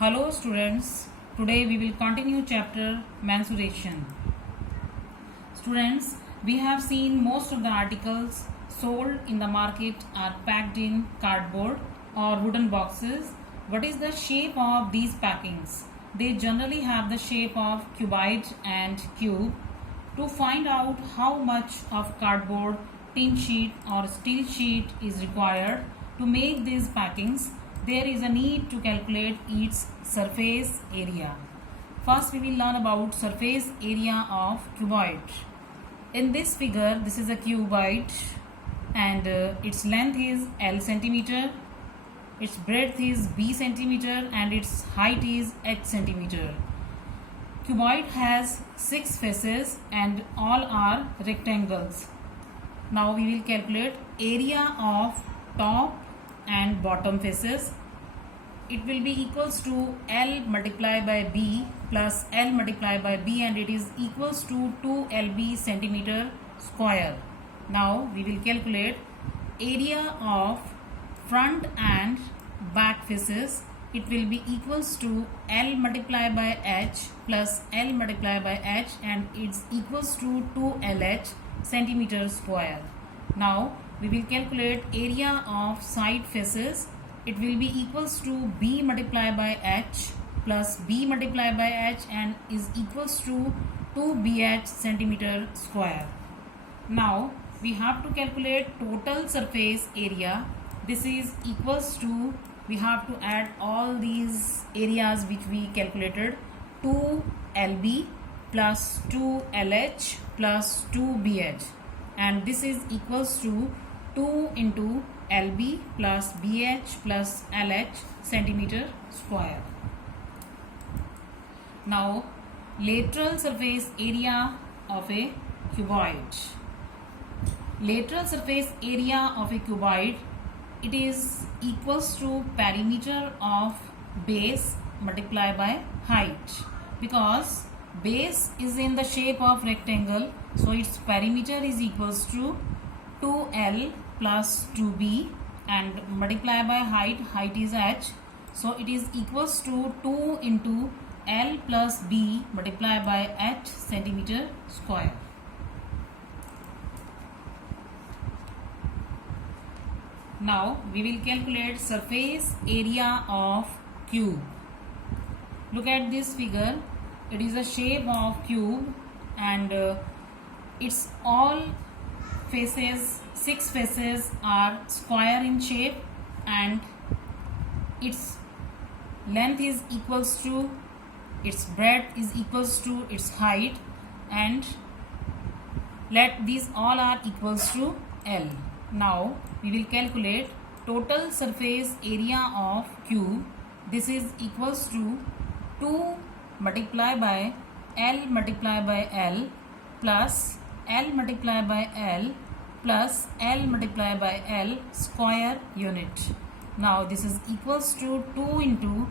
Hello students, today we will continue chapter mensuration. Students, we have seen most of the articles sold in the market are packed in cardboard or wooden boxes. What is the shape of these packings? They generally have the shape of cuboid and cube. To find out how much of cardboard, tin sheet or steel sheet is required to make these packings, there is a need to calculate its surface area. First, we will learn about surface area of cuboid. In this figure, this is a cuboid and its length is L centimeter, its breadth is B centimeter and its height is H centimeter. Cuboid has 6 faces and all are rectangles. Now we will calculate area of top and bottom faces. It will be equals to L multiplied by B plus L multiplied by B and it is equals to 2LB centimeter square. Now we will calculate area of front and back faces. It will be equals to L multiplied by H plus L multiplied by H and it's equals to 2LH centimeter square. Now we will calculate area of side faces. It will be equals to B multiplied by H plus B multiplied by H and is equals to 2BH centimeter square. Now we have to calculate total surface area. This is equals to, we have to add all these areas which we calculated, 2LB plus 2LH plus 2BH and this is equals to 2 into LB plus BH plus LH centimeter square. Now lateral surface area of a cuboid. Lateral surface area of a cuboid, it is equals to perimeter of base multiplied by height, because base is in the shape of rectangle, so its perimeter is equals to 2L plus 2B and multiply by height is H, so it is equals to 2 into L plus B multiplied by H centimeter square. Now we will calculate surface area of cube. Look at this figure. It is a shape of cube and its all faces, 6 faces are square in shape and its length is equals to, its breadth is equals to its height and let these all are equals to L. Now we will calculate total surface area of cube. This is equals to 2 multiplied by L multiplied by L plus L multiplied by L plus L multiplied by L square unit. Now this is equals to 2 into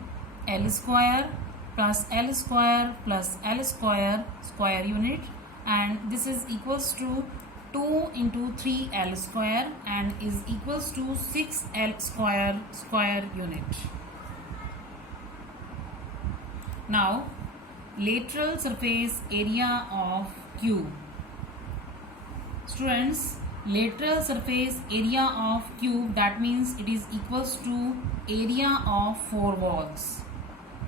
L square plus L square plus L square square unit and this is equals to 2 into 3L square and is equals to 6L square square unit. Now lateral surface area of cube. Students, lateral surface area of cube, that means it is equals to area of 4 walls.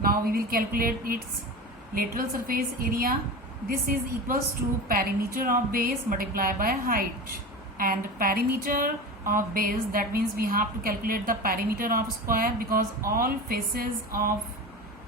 Now we will calculate its lateral surface area. This is equals to perimeter of base multiplied by height and perimeter of base, that means we have to calculate the perimeter of square because all faces of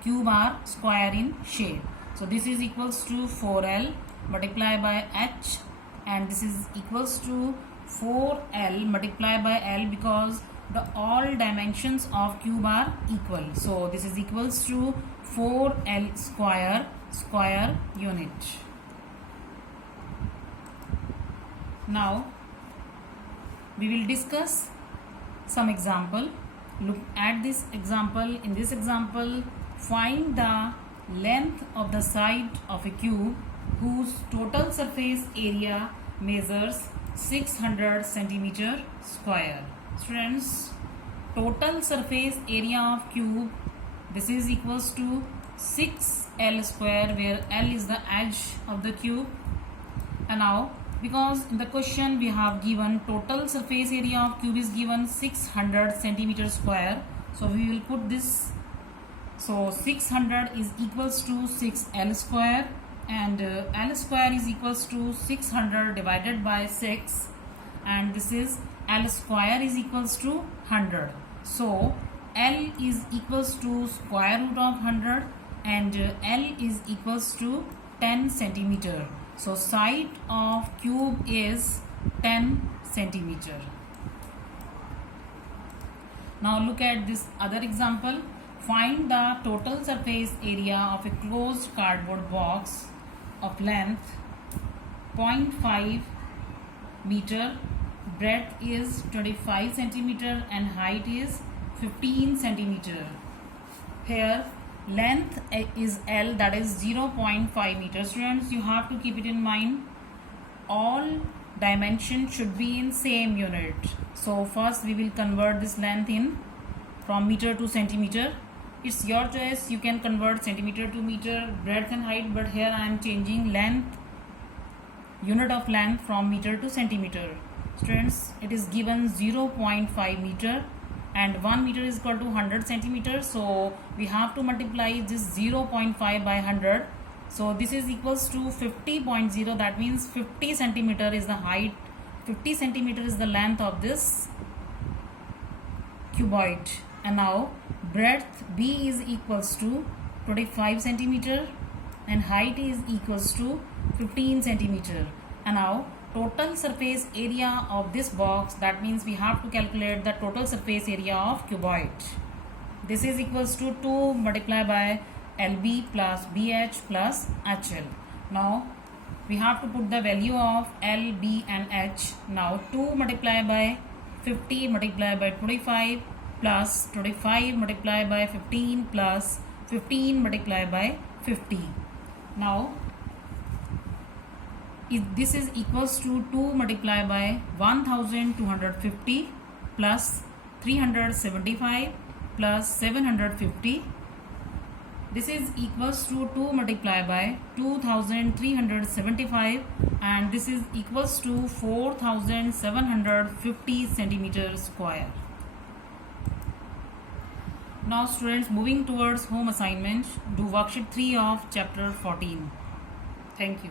cube are square in shape. So this is equals to 4L multiplied by H and this is equals to 4L multiplied by L because the all dimensions of cube are equal. So this is equals to 4L square square unit. Now we will discuss some example. Look at this example. In this example, find the length of the side of a cube whose total surface area measures 600 centimeter square. Students, total surface area of cube This is equals to 6L square, where L is the edge of the cube. And now, because in the question we have given total surface area of cube is given 600 centimeter square, so we will put this. So 600 is equals to 6L square, and L square is equals to 600 divided by 6, and this is L square is equals to 100. So L is equals to square root of 100, and L is equals to 10 centimeter. So side of cube is 10 centimeter. Now look at this other example. Find the total surface area of a closed cardboard box of length 0.5 meter, breadth is 25 centimeter, and height is 15 centimeter. Here length is L, that is 0.5 meters. Students, you have to keep it in mind, all dimensions should be in same unit. So first we will convert this length in from meter to centimeter. It's your choice, you can convert centimeter to meter, breadth and height, but here I am changing length, unit of length, from meter to centimeter. Students, it is given 0.5 meter and 1 meter is equal to 100 centimeters. So we have to multiply this 0.5 by 100. So this is equals to 50.0. That means 50 centimeter is the height, 50 centimeter is the length of this cuboid. And now breadth B is equals to 25 centimeter and height is equals to 15 centimeter. And now total surface area of this box, that means we have to calculate the total surface area of cuboid. This is equals to 2 multiplied by LB plus BH plus HL. Now we have to put the value of L, B and H. Now 2 multiplied by 50 multiplied by 25 plus 25 multiplied by 15 plus 15 multiplied by 50. Now this is equals to 2 multiplied by 1250 plus 375 plus 750. This is equals to 2 multiplied by 2375, and this is equals to 4750 centimeters square. Now students, moving towards home assignment, do worksheet 3 of chapter 14. Thank you.